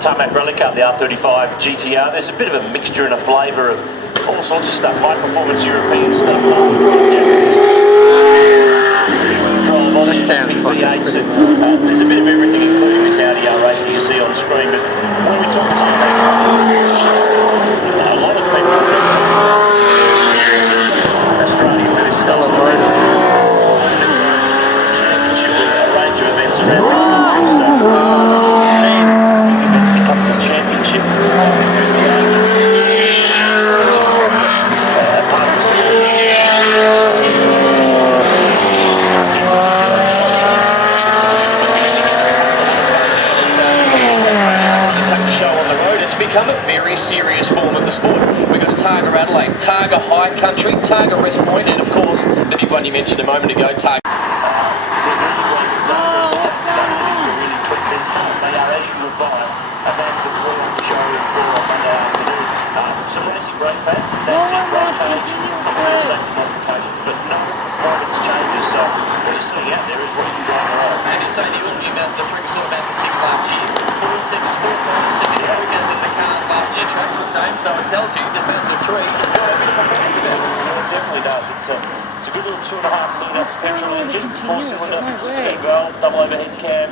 tarmac rally car, the R35 GTR. There's a bit of a mixture and a flavour of all sorts of stuff, high performance European stuff. That sounds fun. V8s and, there's a bit of everything, including this Audi R8 you see on screen. But when we talk about a lot of people are talking to Australia for this stuff. It's a championship, a range of events around the country. So it becomes a championship. Become a very serious form of the sport. We've got Targa Adelaide, Targa High Country, Targa West Point, and of course the big one you mentioned a moment ago, Targa. They are, as you would buy, advanced to 3 on the show for Monday afternoon. Some racing brake pads, that's it, brake cage, and safety modifications, but no performance changes. So what you're seeing out there is what you can drive around. And you say the all-new Mazda 3, we saw Mazda 6 last year. 4 seconds, 4 seconds quicker than the cars last year. Track's the same, so it tells you that Mazda 3 has got a bit of performance about it. It definitely does. It's a good little 2.5 litre petrol engine, 4-cylinder, 16 valve, double overhead cam.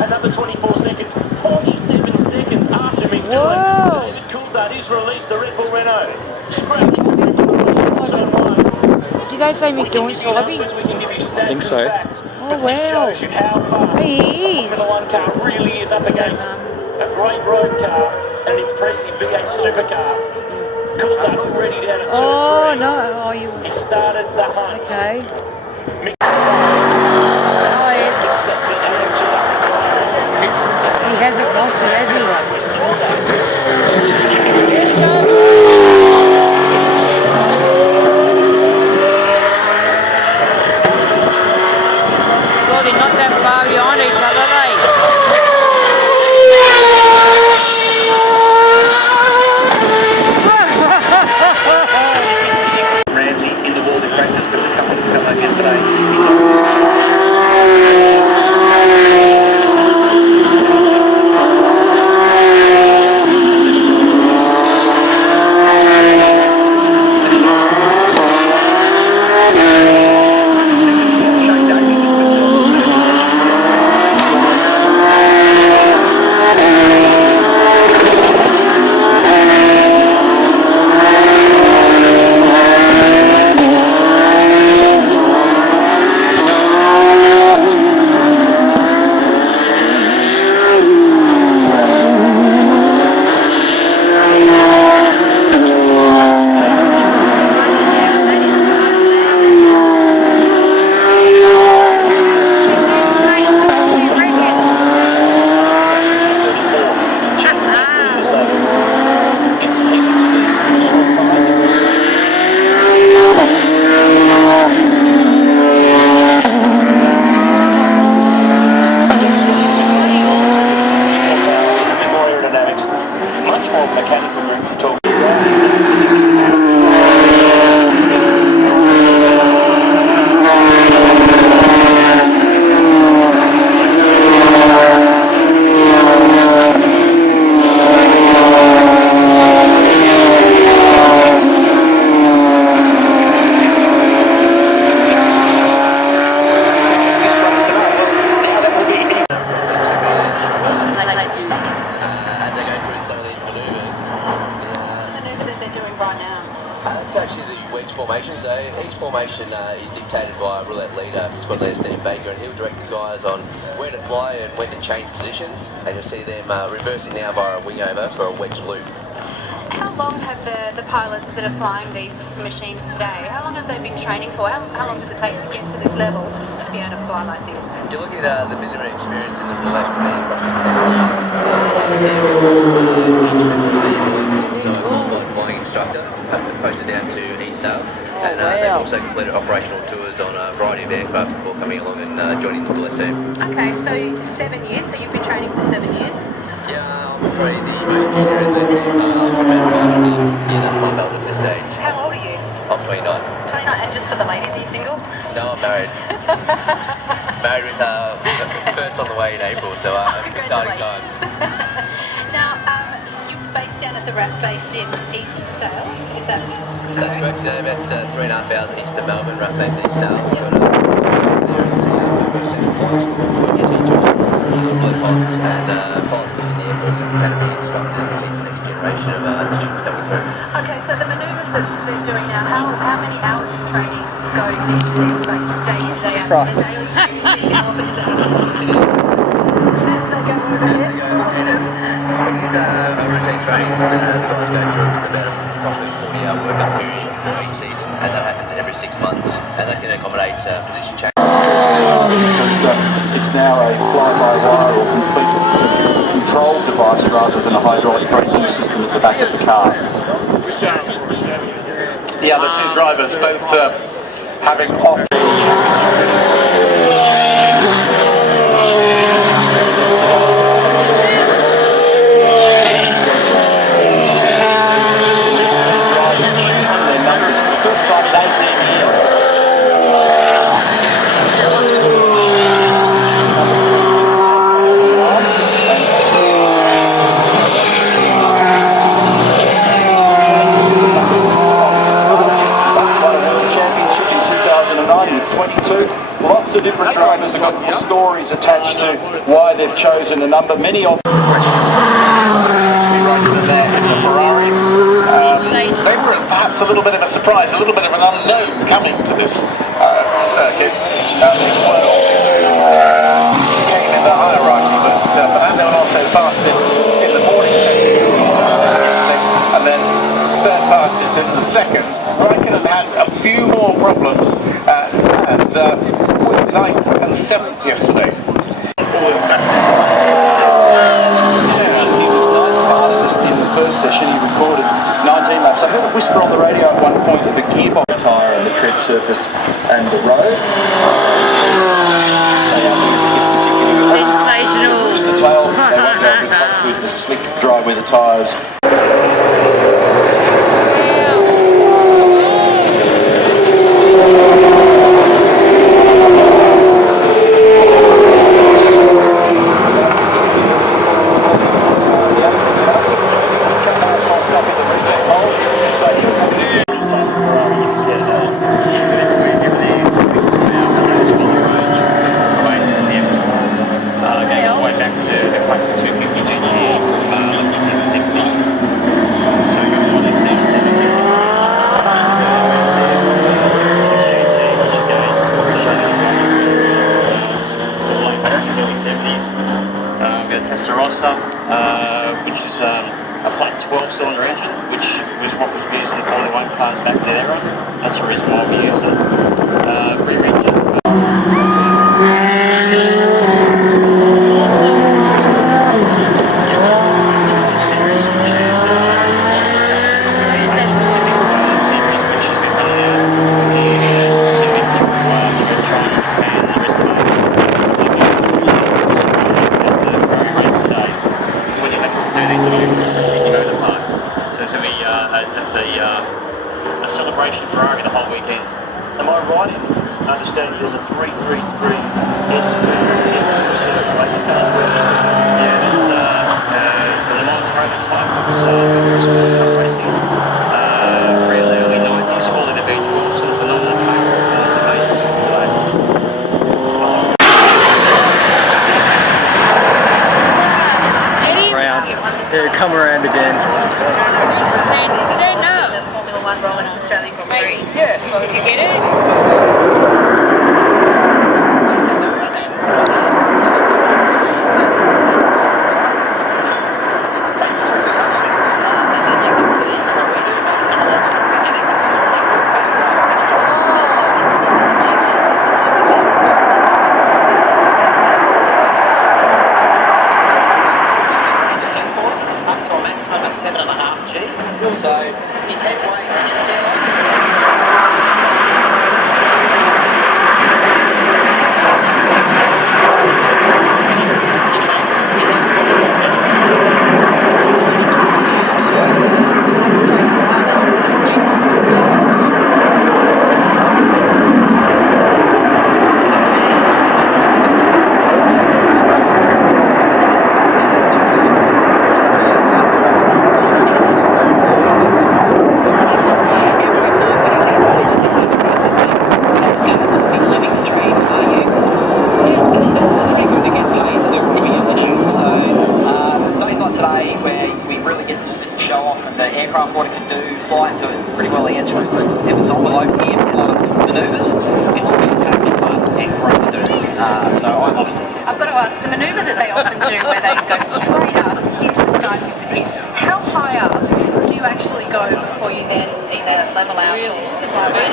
Another 24 seconds, 47 seconds after McDougall. David Coulthard is released, the Red Bull Renault. Did they say McDougall's lobby? I think so. Oh wow. Shows you how fast He is. the Formula 1 car really is up against a great road car and an impressive V8 supercar. Coulthard already down at turn 3. No. Oh, you. He started the hunt. Okay. He hasn't lost it, has he? We saw that. God, they're not that far behind each other, are they? Ramsey in the world in practice, but a couple home yesterday. Mechanical group from talking. It's actually the wedge formation, so each formation is dictated by a roulette leader, squad leader Steve Baker, and he'll direct the guys on where to fly and when to change positions, and you'll see them reversing now via a wing over for a wedge loop. How long have the pilots that are flying these machines today, how long have they been training for? How long does it take to get to this level to be able to fly like this? You look at the minimum experience in the roulette to be approximately 7 years. Each member of the roulette is also a qualified flying instructor, posted down to E-Sail, and they've also completed operational tours on a variety of aircraft before coming along and joining the roulette team. Okay, so 7 years, so you've been training for 7 years? Yeah, I'm probably the most junior in the team. I'm about 5 years under my belt at this stage. How old are you? I'm 29. 29, and just for the ladies, are you single? No, I'm married. Married with first on the way in April, so exciting times. Now, you're based down at the RAF based in East Sale, is that? That's correct, about 3.5 hours east of Melbourne, RAF based in East Sale. We've got there at Central Flight School where we teach all pilots and pilots within the Air Force Academy instructors and teach the next generation of students coming through. Okay, so the manoeuvres that they're doing now, how many hours of training go into this, like day in, day out? Right. Is it how often is it? As they go overhead? It is a routine training. The guys go through about approximately 40-hour workout period before each season, and that happens every 6 months, and they can accommodate position change. Because it's now a fly-by-wire or complete control device rather than a hydraulic braking system at the back of the car. The other two drivers both having off. First time in 18 years. With 22, lots of different drivers have got stories attached to why they've chosen a number. Many of them Ferrari. They were perhaps a little bit of a surprise, a little bit of an unknown coming to this circuit. Getting in the hierarchy, but Fernando Alonso fastest in the morning session, and then third fastest in the second. Raikkonen had a few more problems and was 9th and 7th yesterday. He was 9th fastest in the first session. He recorded 19 laps. I heard a whisper on the radio at one point of the gearbox tyre and the tread surface and the road. Sensational. Just a tail, they won't be able to cope with the slick dry weather tyres. Which is a flat 12-cylinder engine, which was what was used in the Formula 1 cars back in that era. That's the reason why we used it. Rear engine. A celebration Ferrari the whole weekend. Am I right in understanding there's a 333 S.p.A. race car? Yeah, that's the Le Mans prototype. So sports car racing, real early 90s, full individual, sort of phenomenal favorite on the basis of today. Yeah, come around again. Stand up. Formula 1 rolling in Australia Grand Prix. Yes. Yeah, so You get it? his head weighs 10 kilos. Aircraft what it can do, fly into it pretty well against us. If it's envelope here, a lot of manoeuvres, it's fantastic fun and great to do. So I love it. I've got to ask, the manoeuvre that they often do where they go straight up into the sky and disappear, how high up do you actually go before you then either level out or fly away?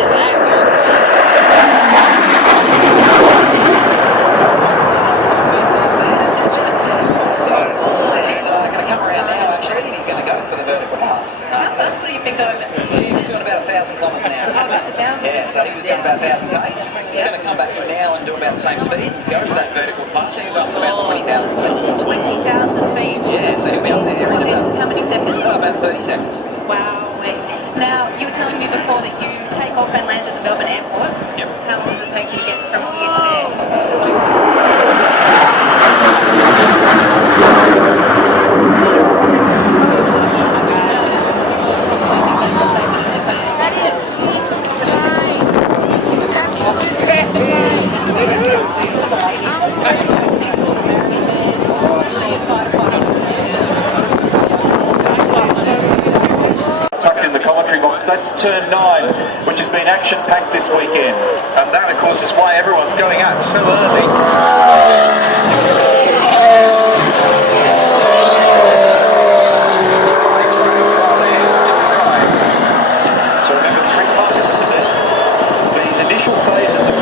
So he's going to come around now actually, and he's going to go for the vertical pass. What do you think over? He was doing about 1,000 kilometres an hour. Oh, just 1,000? Yeah, so he was doing about 1,000 k's. He's going to come back in now and do about the same speed, go for that vertical pass. He'll go up to about 20,000 feet. 20,000 feet? Yeah, so he'll be up there in about... How many seconds? About 30 seconds. Wow. Now, you were telling me before that you take off and land at the Melbourne airport. Yep. How long does it take you to get from here to there? Tucked in the commentary box, that's turn 9, which has been action-packed this weekend. And that, of course, is why everyone's going out so early. So remember, 3 parts of success. These initial phases of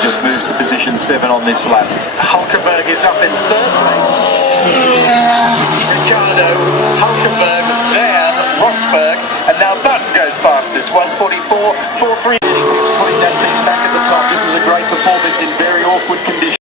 just moves to position 7 on this lap. Hulkenberg is up in 3rd place. Ricardo, Hulkenberg there, Rosberg, and now Button goes fastest, 1:44.43. Putting that thing back at the top. This is a great performance in very awkward conditions.